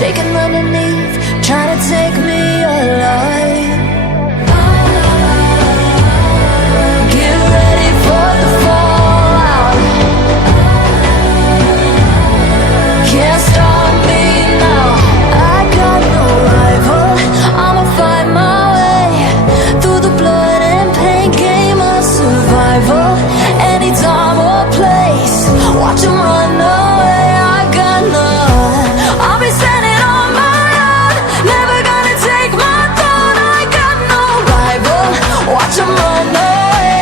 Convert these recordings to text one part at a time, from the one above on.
shaking underneath, trying to take me alive. Get ready for the fallout. Can't stop me now. I got no rival. I'ma fight my way through the blood and pain game of survival. Any time or place, watch 'em run away. I got none. I'll be standing on my own, never gonna take my throne. I got no rival. Watch 'em run away.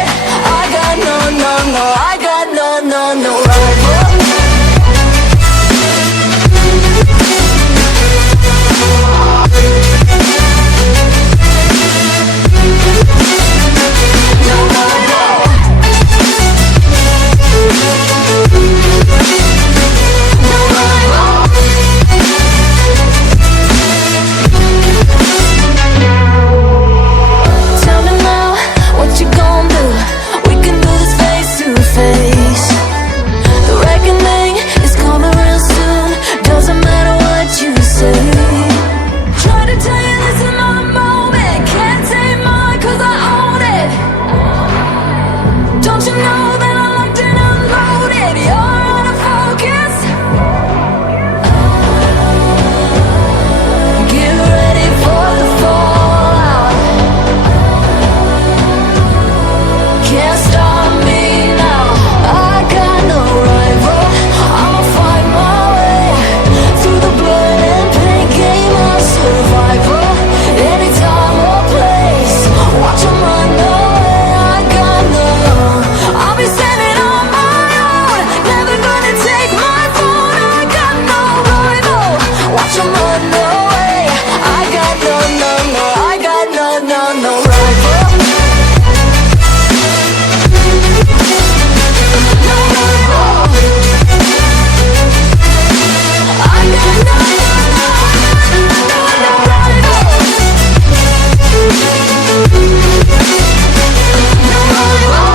I got no, no, no. I got no, no, no rival. Tell me now, what you gon' do? We can do this face to face. The reckoning is coming real soon. Doesn't matter what you say. Try to tell you this is my moment. Can't take mine 'cause I own it. Don't you know that I locked and unloaded? You're out of focus. Get ready for the fallout. Can't stop me now. I got no rival. I'ma fight my way through the blood and pain game of survival. Any time or place, watch 'em run away. I got no. I'll be standing on my own, never gonna take my phone. I got no rival. Watch 'em run away. I got no, no, no. I got no, no, no rival. No rival. I got no, no, no, no rival. No rival.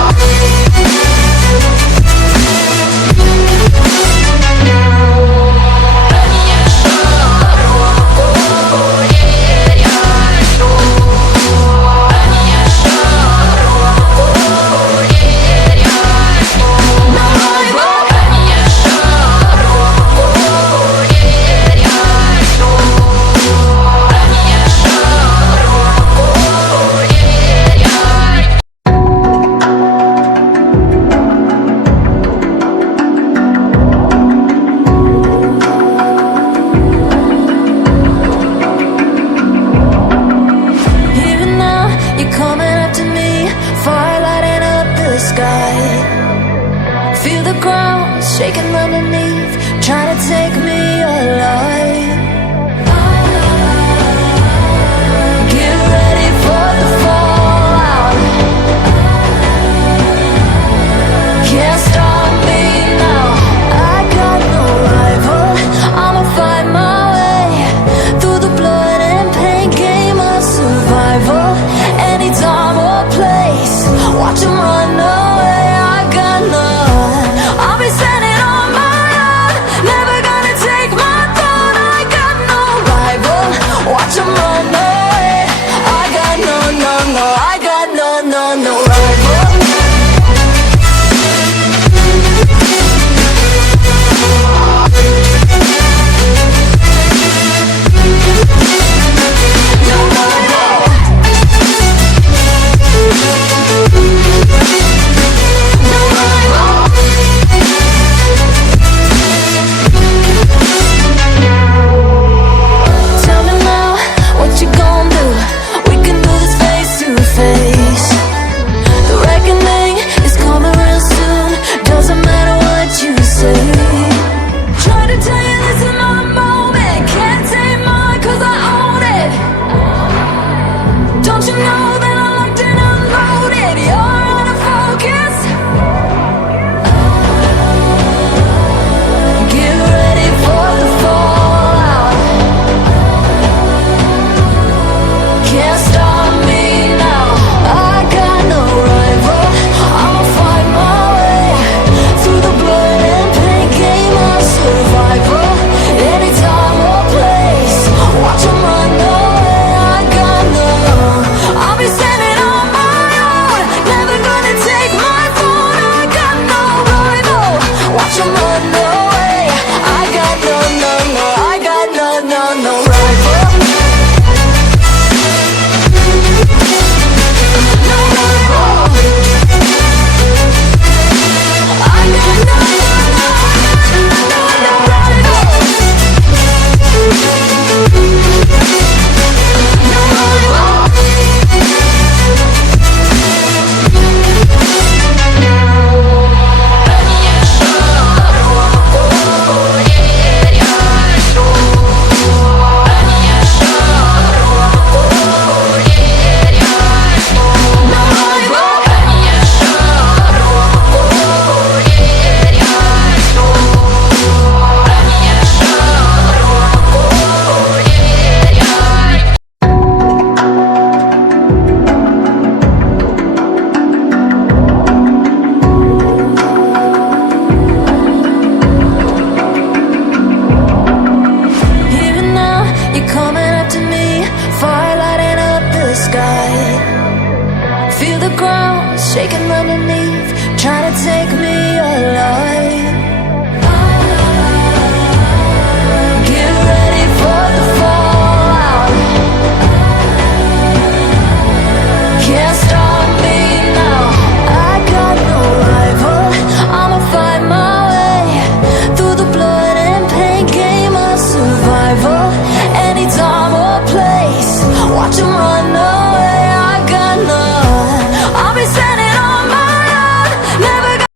Even now, you're coming after me, fire lighting up the sky. Feel the ground shaking underneath, trying to take me alive.